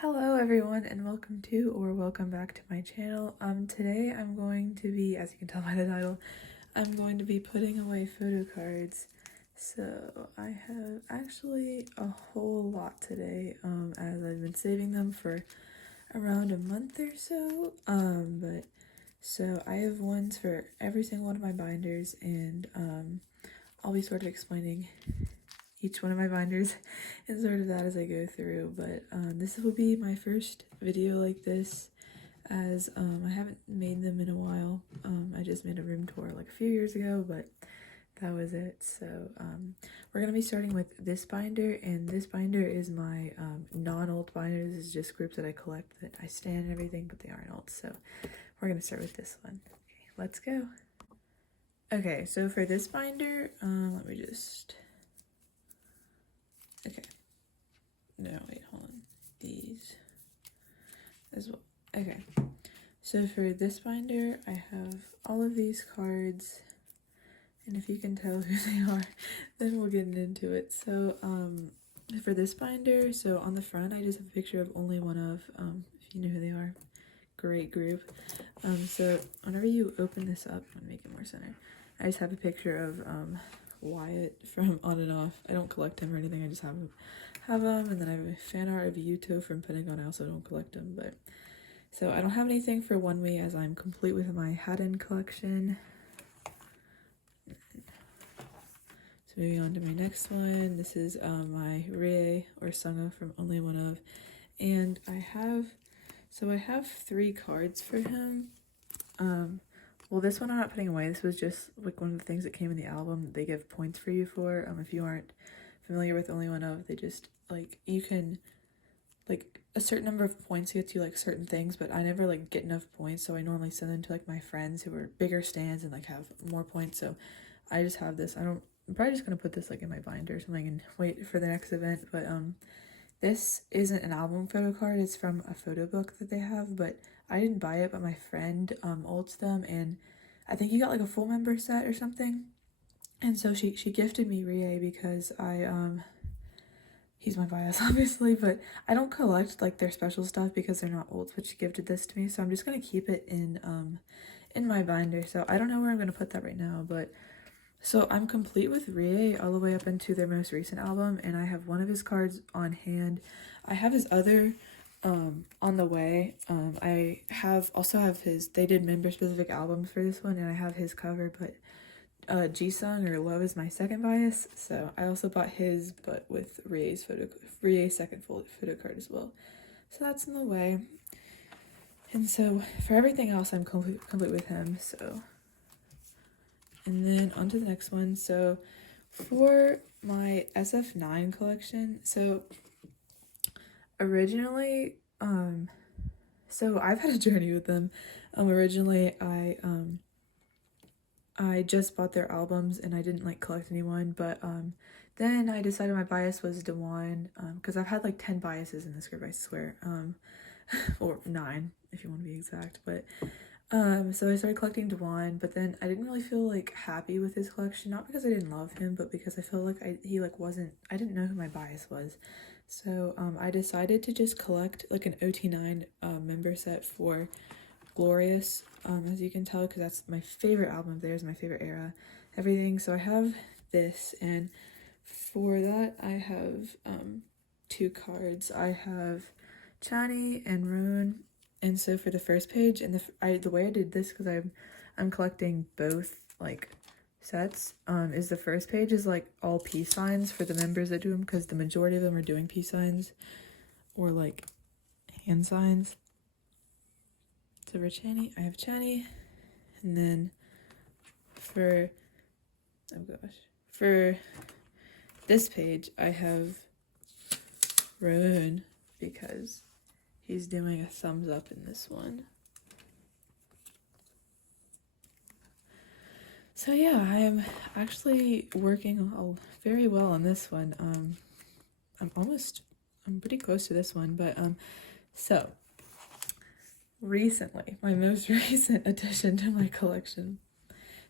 Hello everyone and welcome back to my channel. Today I'm going to be, as you can tell by the title, I'm going to be putting away photo cards. So I have actually a whole lot today, as I've been saving them for around a month or so. So I have ones for every single one of my binders, and I'll be sort of explaining each one of my binders and sort of that as I go through. But this will be my first video like this, as I haven't made them in a while. I just made a room tour like a few years ago, but that was it. So we're gonna be starting with this binder, and this binder is my non-alt binder. This is just groups that I collect that I stan and everything, but they aren't alt. So we're gonna start with this one. Okay, let's go. Okay, so for this binder, let me just. Okay. No, wait, hold on. These as well. Okay. So for this binder, I have all of these cards, and if you can tell who they are, then we'll get into it. So, for this binder, so on the front, I just have a picture of only one of, if you know who they are. Great group. So whenever you open this up, I'm gonna make it more centered. I just have a picture of, Wyatt from On and Off. I don't collect him or anything, I just have him, and then I have a fan art of Yuto from Pentagon. I also don't collect him, but so I don't have anything for One Way, as I'm complete with my Haden collection. So moving on to my next one, this is my Rie or Sungho from Only One Of, and I have 3 cards for him. Well, this one I'm not putting away. This was just like one of the things that came in the album. They give points for you for. If you aren't familiar with Only One Of, they just like, you can like a certain number of points gets you like certain things, but I never like get enough points, so I normally send them to like my friends who are bigger stands and like have more points. So I just have this. I'm probably just gonna put this like in my binder or something and wait for the next event. But this isn't an album photo card. It's from a photo book that they have, but I didn't buy it, but my friend ults them, and I think he got like a full member set or something. And so she gifted me Rie because he's my bias obviously, but I don't collect like their special stuff because they're not ults, but she gifted this to me, so I'm just gonna keep it in my binder. So I don't know where I'm gonna put that right now, but so I'm complete with Rie all the way up into their most recent album, and I have one of his cards on hand. I have his other on the way. I also have his, they did member specific albums for this one, and I have his cover, but Jisung or Love is my second bias, so I also bought his, but with Rie's second photo card as well. So that's in the way. And so for everything else, I'm complete with him. So, and then on to the next one. So for my sf9 collection, so originally, so I've had a journey with them. Originally I just bought their albums and I didn't like collect anyone, but then I decided my bias was Dewan, because I've had like 10 biases in this group, I swear, or 9 if you want to be exact. But so I started collecting Dewan, but then I didn't really feel like happy with his collection, not because I didn't love him, but because I felt like I didn't know who my bias was. So I decided to just collect like an OT9 member set for Glorious, as you can tell, because that's my favorite album of theirs, my favorite era, everything. So I have this, and for that I have 2 cards. I have Chani and Rune. And so for the first page, and the way I did this, because I'm collecting both like sets, is the first page is like all peace signs for the members that do them, because the majority of them are doing peace signs or like hand signs. So for Chani, I have Chani, and then for this page I have Rowan, because he's doing a thumbs up in this one. So yeah, I am actually working very well on this one. I'm pretty close to this one, but so recently, my most recent addition to my collection.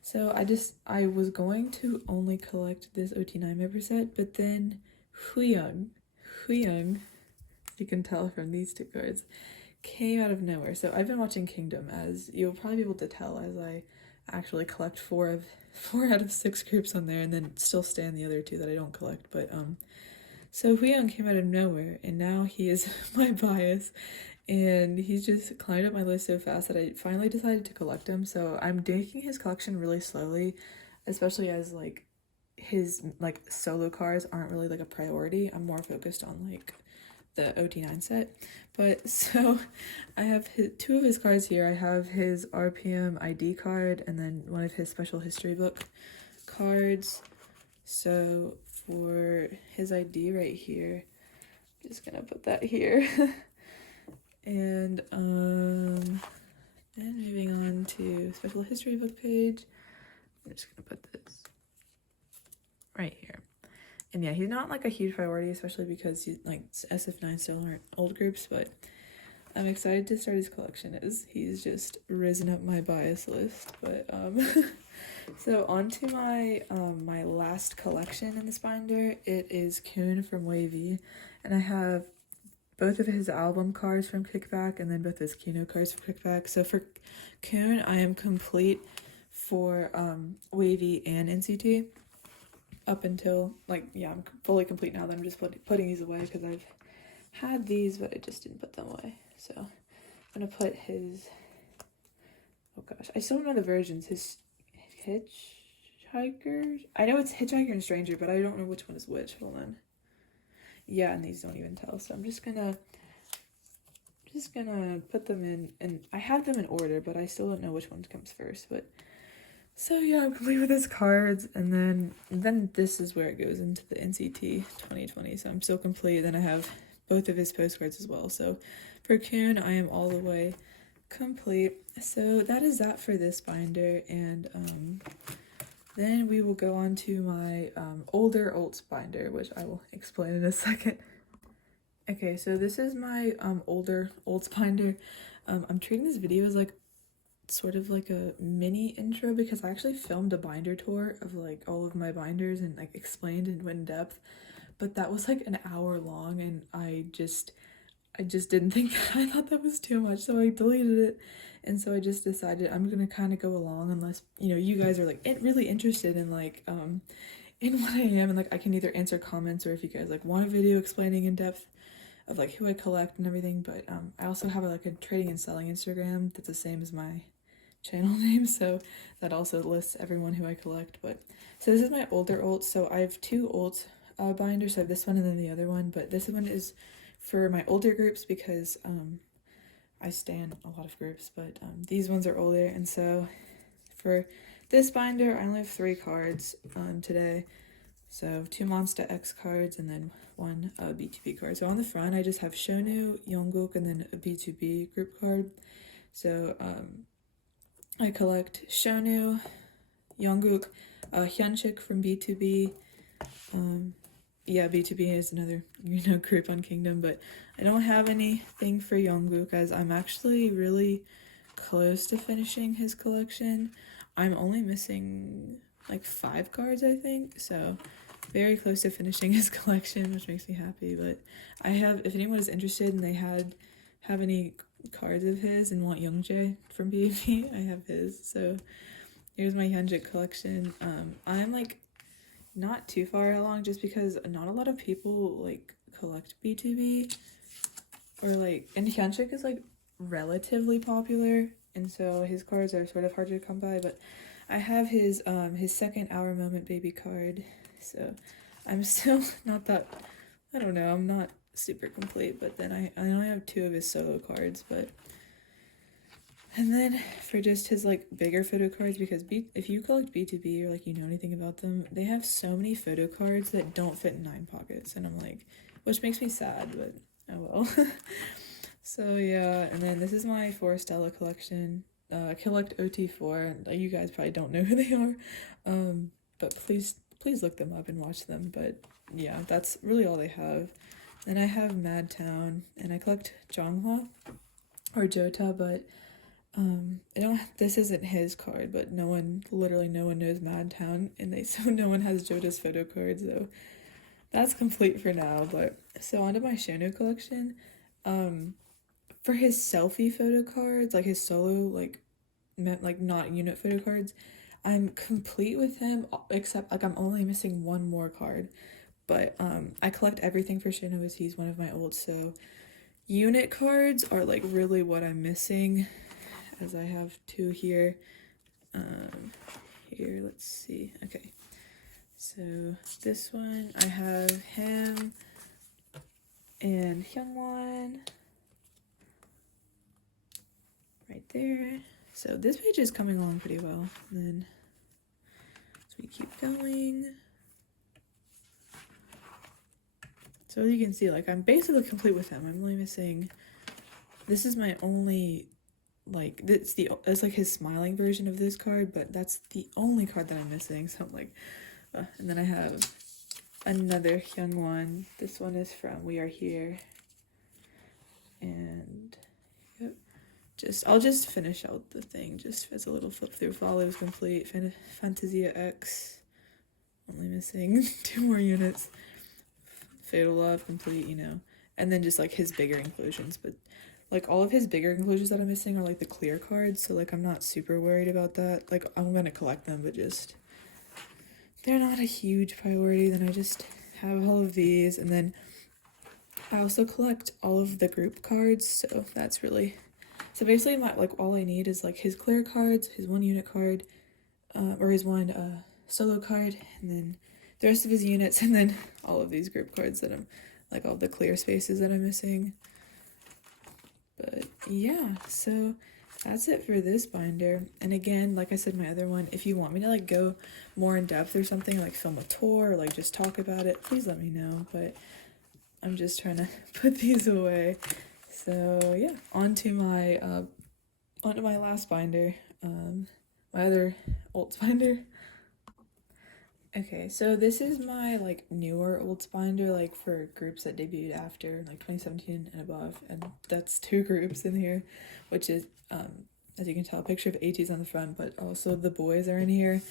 So I was going to only collect this OT9 member set, but then Hyung you can tell from these two cards, came out of nowhere. So I've been watching Kingdom, as you'll probably be able to tell, as I actually collect four out of 6 groups on there, and then still stay on the other 2 that I don't collect. But so Hyun came out of nowhere, and now he is my bias, and he's just climbed up my list so fast that I finally decided to collect him. So I'm taking his collection really slowly, especially as like his like solo cards aren't really like a priority. I'm more focused on like the OT9 set. But so I have 2 of his cards here. I have his RPM ID card and then one of his special history book cards. So for his ID right here, I'm just gonna put that here. And moving on to special history book page, I'm just gonna put this right here. And yeah, he's not like a huge priority, especially because he's like sf9 still aren't old groups, but I'm excited to start his collection as he's just risen up my bias list. But so on to my my last collection in this binder. It is Kun from wayv, and I have both of his album cards from Kickback and then both his Kino cards from Kickback. So for Kun, I am complete for wayv and NCT. Up until, like, yeah, I'm fully complete now that I'm just putting these away because I've had these, but I just didn't put them away. So I'm going to put his, oh gosh, I still don't know the versions. His Hitchhiker, I know it's Hitchhiker and Stranger, but I don't know which one is which. Hold on. Yeah, and these don't even tell. So I'm just gonna put them in, and I have them in order, but I still don't know which one comes first. But so yeah, I'm complete with his cards, and then this is where it goes into the NCT 2020. So I'm still complete. Then I have both of his postcards as well. So for Kun, I am all the way complete. So that is that for this binder, and then we will go on to my older Olds binder, which I will explain in a second. Okay, so this is my older Olds binder. I'm treating this video as like sort of like a mini intro because I actually filmed a binder tour of like all of my binders and like explained and went in depth, but that was like an hour long, and I just didn't think I thought that was too much, so I deleted it. And so I just decided I'm gonna kind of go along unless, you know, you guys are like really interested in like in what I am, and like I can either answer comments or if you guys like want a video explaining in depth of like who I collect and everything. But I also have like a trading and selling Instagram that's the same as my channel name, so that also lists everyone who I collect. But so this is my older Olds. So I have 2 Olds binders. I have this one and then the other one, but this one is for my older groups because I stan a lot of groups, but these ones are older. And so for this binder, I only have 3 cards today. So 2 Monsta X cards and then 1 btob card. So on the front, I just have shownu, yongguk, and then a btob group card. So I collect shownu, yongguk, hyunsik from btob. Yeah, btob is another, you know, group on Kingdom, but I don't have anything for yongguk as I'm actually really close to finishing his collection. I'm only missing like 5 cards, I think, so very close to finishing his collection, which makes me happy. But I have, if anyone is interested and they have any cards of his and want Youngjae from BAP, I have his. So here's my Hyunsik collection. I'm like not too far along just because not a lot of people like collect btob, or like, and Hyunsik is like relatively popular, and so his cards are sort of hard to come by. But I have his second Our Moment baby card, so I'm still not that, I don't know, I'm not super complete. But then I only have 2 of his solo cards. But and then for just his like bigger photo cards, because if you collect btob or like you know anything about them, they have so many photo cards that don't fit in 9 pockets, and I'm like, which makes me sad, but oh well. So yeah, and then this is my forestella collection. I collect OT4. You guys probably don't know who they are, but please look them up and watch them. But yeah, that's really all they have. Then I have Madtown, and I collect jonghwa or jota, but I don't. This isn't his card, but literally no one knows Madtown, and so no one has Jota's photo card. So that's complete for now. But So onto my shownu collection. For his selfie photo cards, like his solo, like not unit photo cards, I'm complete with him, except like I'm only missing one more card. But I collect everything for shownu as he's one of my olds, so unit cards are like really what I'm missing, as I have two here. Here, let's see. Okay, so this one I have him and Hyungwon right there. So this page is coming along pretty well. And then as we keep going, so as you can see, like I'm basically complete with him. I'm only missing. This is my only, like it's like his smiling version of this card, but that's the only card that I'm missing. So I'm like, and then I have another Hyungwon. This one is from We Are Here, and yep. I'll just finish out the thing just as a little flip through. Follows complete. Fantasia X, only missing 2 more units. Fatal Love complete, you know, and then just like his bigger inclusions. But like all of his bigger inclusions that I'm missing are like the clear cards, so like I'm not super worried about that. Like I'm gonna collect them, but just they're not a huge priority. Then I just have all of these, and then I also collect all of the group cards, so that's really, so basically my, like all I need is like his clear cards, his 1 unit card, or his 1 solo card, and then the rest of his units, and then all of these group cards that I'm, like all the clear spaces that I'm missing. But yeah, so that's it for this binder. And again, like I said, my other one, if you want me to like go more in depth or something, like film a tour or like just talk about it, please let me know. But I'm just trying to put these away. So yeah, onto my last binder, my other olds binder. Okay, so this is my like newer olds binder, like for groups that debuted after like 2017 and above, and that's 2 groups in here, which is as you can tell, a picture of ateez on the front, but also the boyz are in here.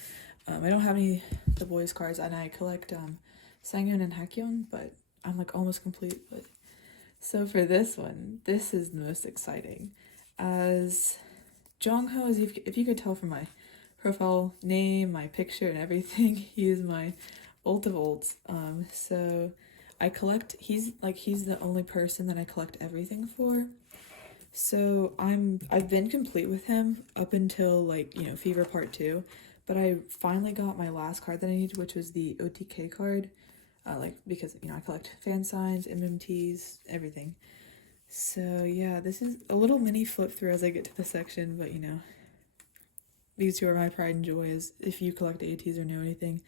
I don't have any the boyz cards, and I collect Sangyeon and Hakyeon, but I'm like almost complete. But so for this one, this is the most exciting, as Jongho, as if you could tell from my profile name, my picture, and everything, he is my ult of ults. So I collect, he's the only person that I collect everything for. So I've been complete with him up until like, you know, Fever Part 2, but I finally got my last card that I needed, which was the OTK card, like because, you know, I collect fan signs, MMTs, everything. So yeah, this is a little mini flip through as I get to the section, but you know, these 2 are my pride and joy. As if you collect ateez or know anything,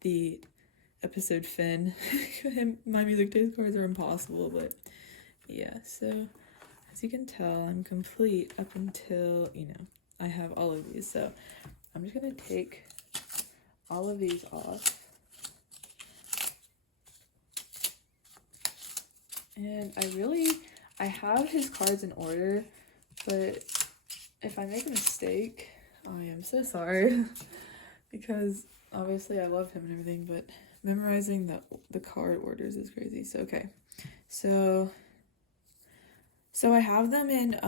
the episode Finn and my music taste cards are impossible. But yeah, so as you can tell, I'm complete up until, you know, I have all of these. So I'm just gonna take all of these off, and I have his cards in order, but if I make a mistake, I am so sorry, because obviously I love him and everything, but memorizing the card orders is crazy. So okay, so I have them in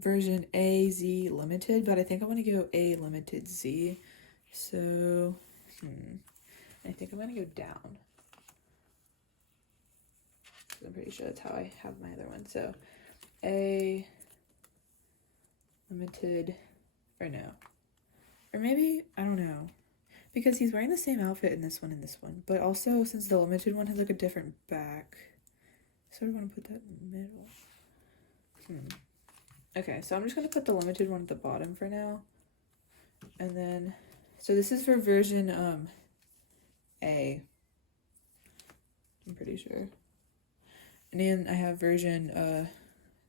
version AZ limited, but I think I want to go A limited Z. So I think I'm gonna go down. I'm pretty sure that's how I have my other one. So A limited, or no, or maybe, I don't know, because he's wearing the same outfit in this one and this one, but also since the limited one has like a different back, I sort of want to put that in the middle. Okay, so I'm just gonna put the limited one at the bottom for now, and then so this is for version A, I'm pretty sure, and then I have version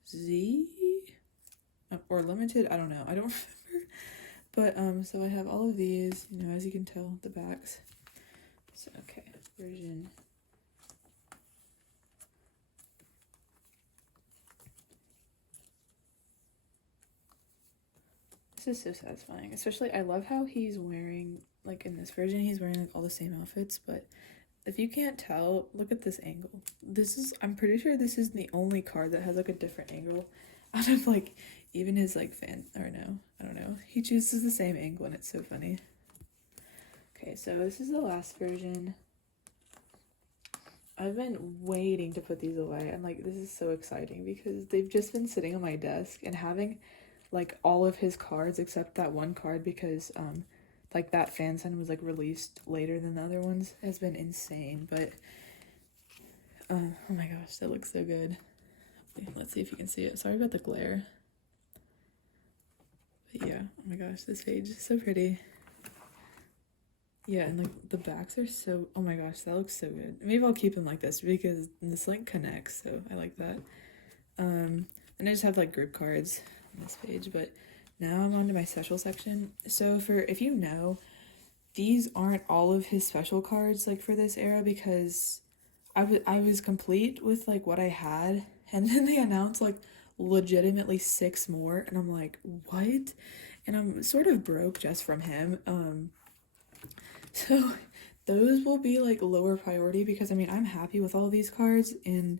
Z or limited, I don't know, I don't remember. But so I have all of these, you know, as you can tell, the backs. So okay, version. This is so satisfying, especially I love how he's wearing, like in this version, he's wearing like all the same outfits, but if you can't tell, look at this angle. I'm pretty sure this is the only card that has like a different angle out of like even his like fan, or no, I don't know. He chooses the same angle and it's so funny. Okay, so this is the last version. I've been waiting to put these away, and like this is so exciting because they've just been sitting on my desk, and having like all of his cards except that one card because like that fan sign was like released later than the other ones has been insane. But oh my gosh, that looks so good. Let's see if you can see it. Sorry about the glare. But yeah, oh my gosh, this page is so pretty. Yeah, and like the backs are so, oh my gosh, that looks so good. Maybe I'll keep them like this because this like connects, so I like that. And I just have like group cards on this page, but now I'm on to my special section. So if you know, these aren't all of his special cards like for this era because I was complete with like what I had, and then they announced like legitimately 6 more, and I'm like, what? And I'm sort of broke just from him. So those will be like lower priority because I mean I'm happy with all of these cards, and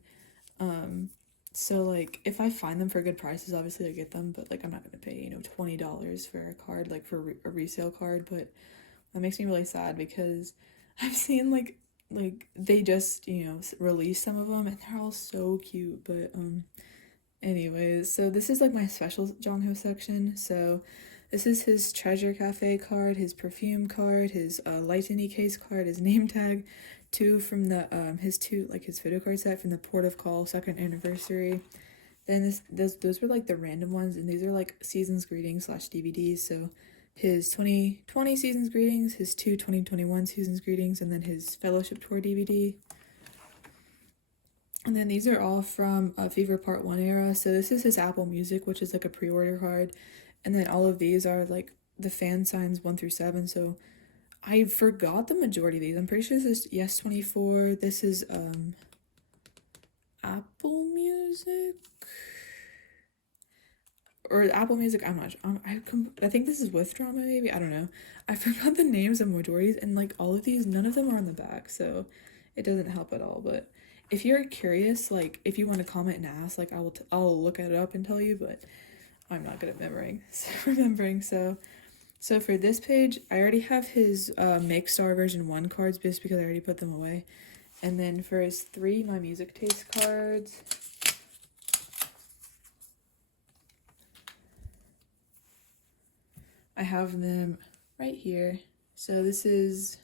so like if I find them for good prices, obviously I get them, but like I'm not gonna pay, you know, $20 for a card, like for a resale card. But that makes me really sad because I've seen like they just, you know, released some of them and they're all so cute. But anyways, so this is like my special Jongho section. So this is his Treasure Cafe card, his perfume card, his Lightning case card, his name tag, 2 from the his photo card set from the Port of Call 2nd anniversary. Then those were like the random ones, and these are like seasons greetings / DVDs. So his 2020 seasons greetings, his 2021 seasons greetings, and then his fellowship tour DVD. And then these are all from Fever Part 1 era. So this is his Apple Music, which is like a pre-order card. And then all of these are like the fan signs 1 through 7. So I forgot the majority of these. I'm pretty sure this is Yes 24. This is Apple Music or Apple Music. I'm not sure. I think this is with drama, maybe. I don't know. I forgot the names of majorities, and like all of these, none of them are on the back, so it doesn't help at all. But if you're curious, like if you want to comment and ask, like I'll look it up and tell you. But I'm not good at remembering. So for this page, I already have his Make Star version 1 cards just because I already put them away. And then for his 3 My Music Taste cards, I have them right here. So this is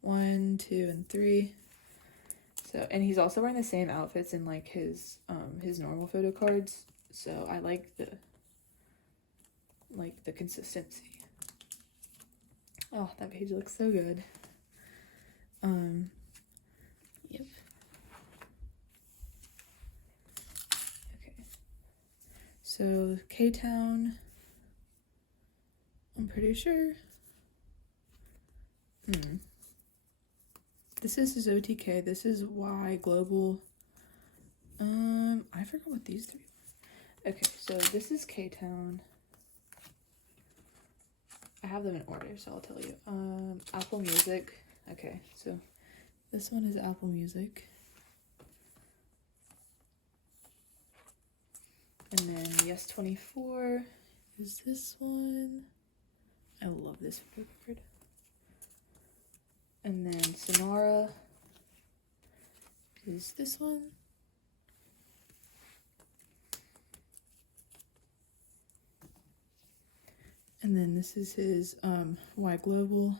1, 2, and 3. So, and he's also wearing the same outfits in like his normal photo cards. So I like the consistency. Oh, that page looks so good. Yep. Okay. So K-Town, I'm pretty sure. This is his OTK. This is Y Global. I forgot what these 3 were. Okay, so this is K-Town. I have them in order, so I'll tell you. Apple Music. Okay, so this one is Apple Music. And then Yes 24 is this one. I love this photo card. And then Sonora is this one. And then this is his Y Global,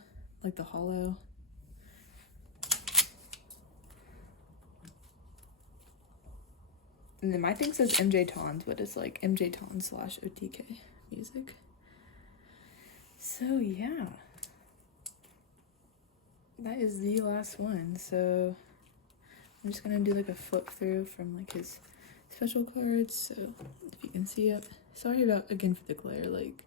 like the hollow. And then my thing says MJ Tons, but it's like MJ Tons / OTK music. So yeah. That is the last one. So I'm just gonna do like a flip through from like his special cards. So if you can see it. Sorry about again for the glare, like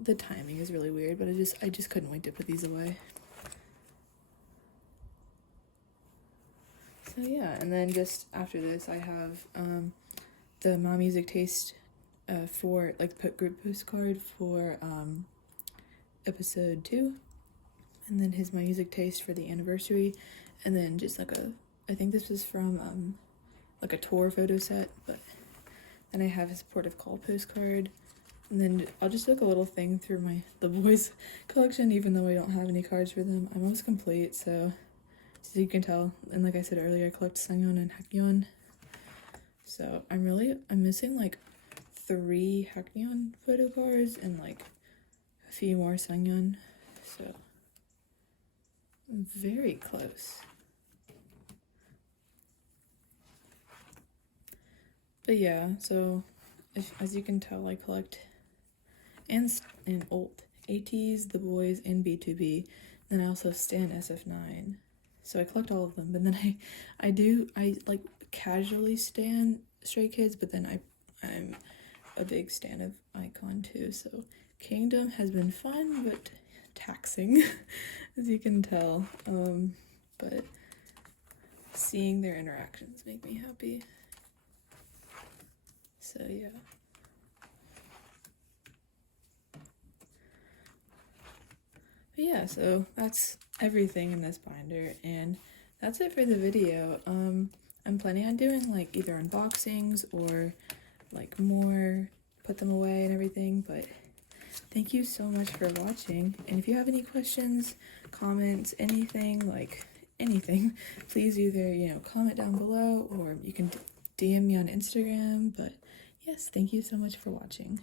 the timing is really weird, but I just couldn't wait to put these away. So yeah, and then just after this I have the My Music Taste for like group postcard for episode 2, and then his My Music Taste for the anniversary, and then just like I think this was from like a tour photo set, but then I have a supportive call postcard, and then I'll just look a little thing through the boys collection, even though I don't have any cards for them. I'm almost complete, so as you can tell, and like I said earlier, I collect Sangyeon and Hakyeon. So I'm missing like 3 Hakyeon photo cards and like a few more Sangyeon. So I'm very close. But yeah, so as you can tell, I collect and old ateez, the boyz, and BtoB. Then I also stan sf9. So I collect all of them, but then I like casually stan Stray Kids, but then I'm a big stan of Icon too. So Kingdom has been fun but taxing, as you can tell. But seeing their interactions make me happy. So yeah. But yeah, so that's everything in this binder, and that's it for the video. I'm planning on doing like either unboxings or like more, put them away and everything, but thank you so much for watching. And if you have any questions, comments, anything, please either, comment down below, or you can DM me on Instagram. But yes, thank you so much for watching.